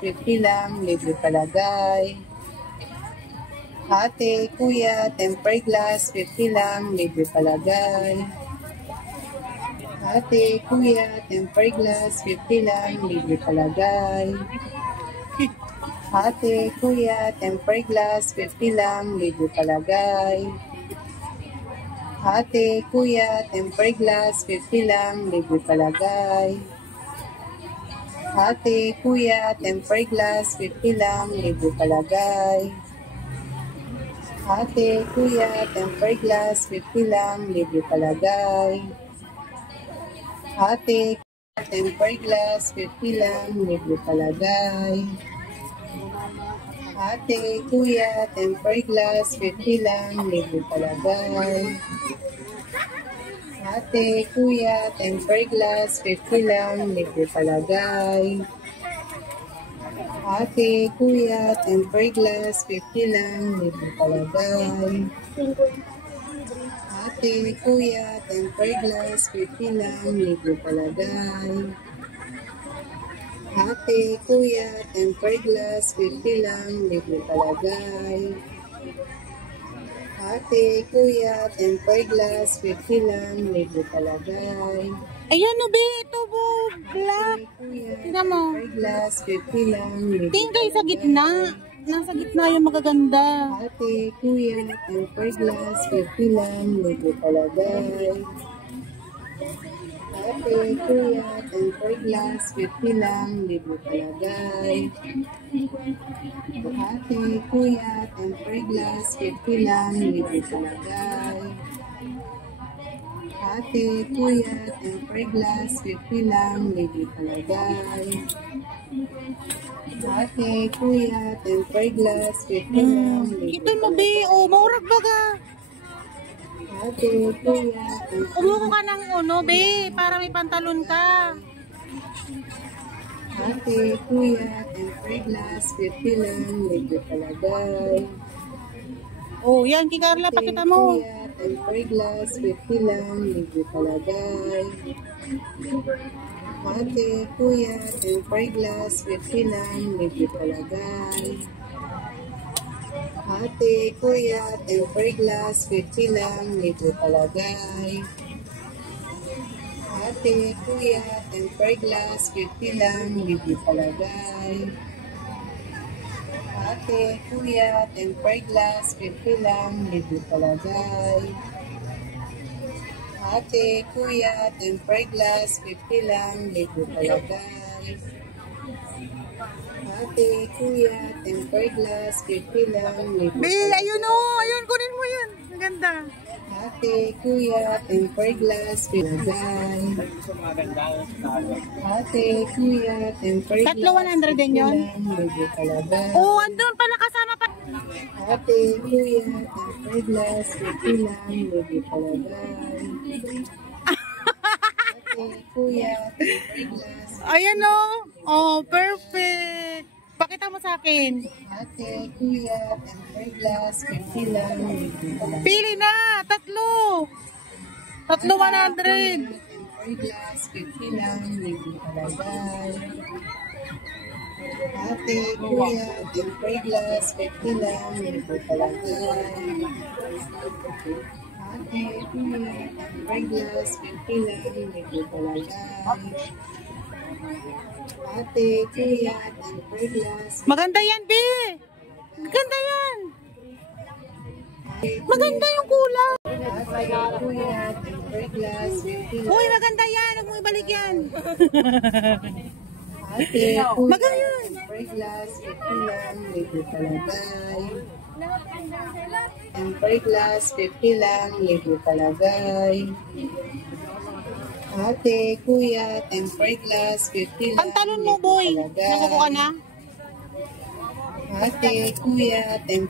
50 lang, libre palagay. Ate, kuya, tempered glass, 50 lang, libre palagay. Ate, kuya, tempered glass, 50 lang, libre palagay. Ate, kuya, tempered glass, 50 lang, libre palagay. Ate, kuya, tempered glass, 50 lang, libre palagay. Ate, kuya, tempered glass, 50 lang, libre palagay. Ate, kuya, tempered glass, 50 lang, libre palagay. Ate, tempered glass, 50 lang, libre palagay. Ate, kuya, tempered glass, 50 lang, libre palagay. Ate, kuya, tempered glass, 50 lang, libre palagay. Ate, kuya, tempered glass, 50 lang, libre palagay. Ate, kuya, tempered glass, 50 lang, libre palagay. Ate, kuya, tempered glass, 50 lang, libre palagay. Ate, kuya, tempered glass, 50 lang, libre palagay. Ayan o, be, ito po, black. Tingnan mo. Tempered glass, 50 lang, libre Tingkay sa gitna. Nasa gitna yung magaganda. Ate, kuya, tempered glass, 50 lang, libre palagay. Ate, kuya, tempered glass, 50 lang, libre palagay. Ate, kuya, tempered glass, 50 lang, libre palagay. Ate, kuya, tempered glass, 50 lang, libre palagay. Ate, kuya, tempered glass, 50 lang, libre Ito mo, be. O, maurag baga. Ate, kuya, Umuko ka ng uno, be, para may pantalon ka. Ate, kuya, tempered glass, 50 lang, libre palagay. Oh, yan, kay Carla, pakita mo. Kuya, tempered glass, 50 lang, libre palagay. Ate, kuya, tempered glass, 50 lang, libre palagay. Ate, kuya, tempered glass, 50 lang, libre palagay. Ate, kuya, tempered glass, 50 lang, libre palagay. Ate, kuya, tempered glass, 50 lang, libre palagay. Ate, kuya, tempered glass, 50 lang, libre palagay. Ate, kuya, tempered glass, 50 lang, libre Be, palagay. ayun o. Ayun, kunin mo yan. Ang ganda. Ate, kuya, tempered glass, palagay. Ate, kuya, tempered glass, Tatlo 100 din yun? 50 lang, libre palagay. Oh, andun pala kasama pa. Ate, kuya, tempered glass, 50 lang, libre palagay. Ate, kuya, tempered glass. Ayan o. Oh, perfect. Pakita mo sa akin. Ate, kuya, tempered glass, 50 lang, libre palagay. Pili na. Tatlo. Tatlo 100. Tempered glass, 50 lang, libre palagay. Ate, kuya, tempered glass, 50 lang, libre palagay. Ate, kuya, tempered glass, 50 lang, libre palagay. Ate, kuya, tempered glass. Maganda yan, Be. Maganda yan. Maganda yung kulay. Ate, kuya, tempered glass, 50 lang. Uy, maganda yan. Huwag mo ibalik yan. Ate, kuya, Maganda yan. tempered glass, 50 lang, libre palagay. Tempered glass, 50 lang, libre palagay. Ate, kuya, tempered glass, 50 lang, Pantalon mo, boy. libre palagay. Nakukuha na? Ate, kuya, tempered